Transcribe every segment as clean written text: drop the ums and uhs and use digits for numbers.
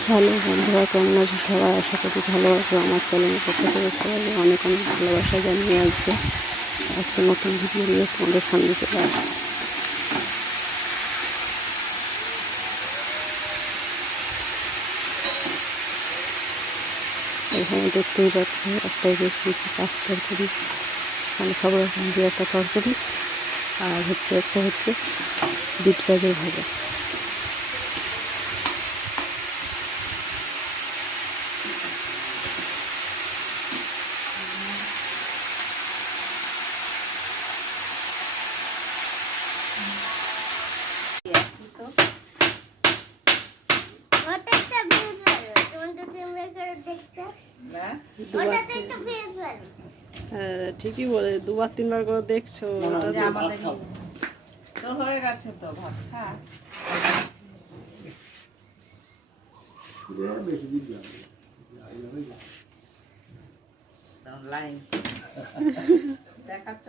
Hello বন্ধুরা, কেমন আছে সবাই? আশা করি ভালো আছে। আমার চ্যানেলের পক্ষ থেকে সবাই অনেক অনেক ভালোবাসা জানিয়ে আসবে একটা নতুন ভিডিও নিয়ে তোমাদের সামনে চলে আসবে। এখানে দেখতেই পাচ্ছি একটাই বেশি পাঁচ তরকারি, মানে সব রকম দিয়ে একটা তরকারি, আর একটা হচ্ছে বিট গাজর ভাজা। ঠিকই বলে, দুবার তিনবার করে দেখছো। হয়ে গেছে তো ভাত খা। লাইন দেখাচ্ছ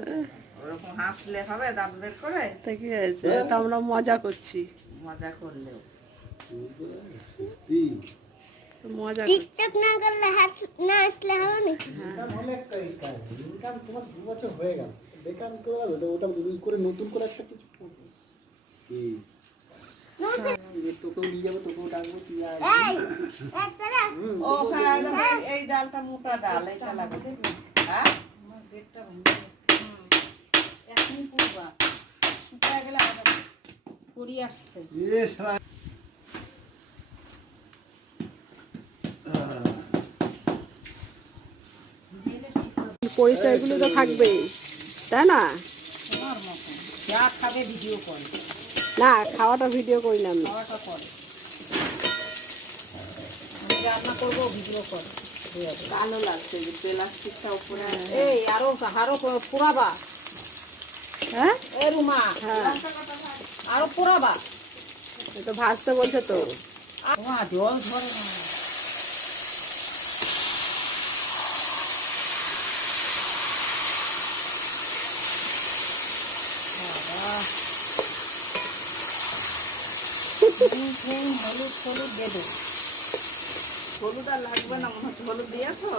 ওরকম হাসলে হবে, দাঁত বের করে। কি হয়েছে? তা আমরা মজা করছি। মজা করলেও মজা টিকটক না করলে না আসলে হবে না। ইনকাম হলে একটা ইনকাম তোমার 2 বছর হয়ে গেল, বেকার করে ওটা করে নতুন করে একটা কিছু করবে। তোকেও নিয়ে যাবো, তোকেও ডাকবো। এই ডালটা মোটা ডাল, এটা লাগবে। হ্যাঁ এখনই পুরবা শুকায় গেলে পরি আসছে। পরিচয়গুলো তো থাকবেই, তাই না? তোমার মতো যা খাবে ভিডিও করে, না, খাওয়াটা ভিডিও করি না আমি। খাওয়াটা করে, আমি রান্না করবো ভিডিও করে। ভালো লাগছে যে প্লাস্টিকটা উপরে। এই আরো আরো পুরাবা। হ্যাঁ এ রুমা, হ্যাঁ, আরো পুরাবা। তো ভাজতে বলছে তো। রুমা জল ধরে না। হলুদ হলুদ দেবে। হলুদ আর লাগবে না মনে হচ্ছে। হলুদ দিয়েছো?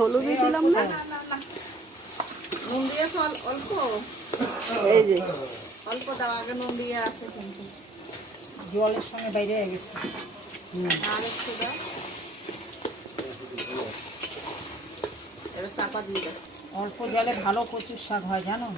হলুদই দিলাম না। না না না, নুন দিয়েছো অল্প। এই যে অল্প দাও, আগে নুন দিয়ে আছে কিন্তু। জলের সঙ্গে বাইরে গেছে। আর একটু দাও, এবার চাপা দিয়ে দাও। অল্প জলে ভালো কচুর শাক হয় জানো।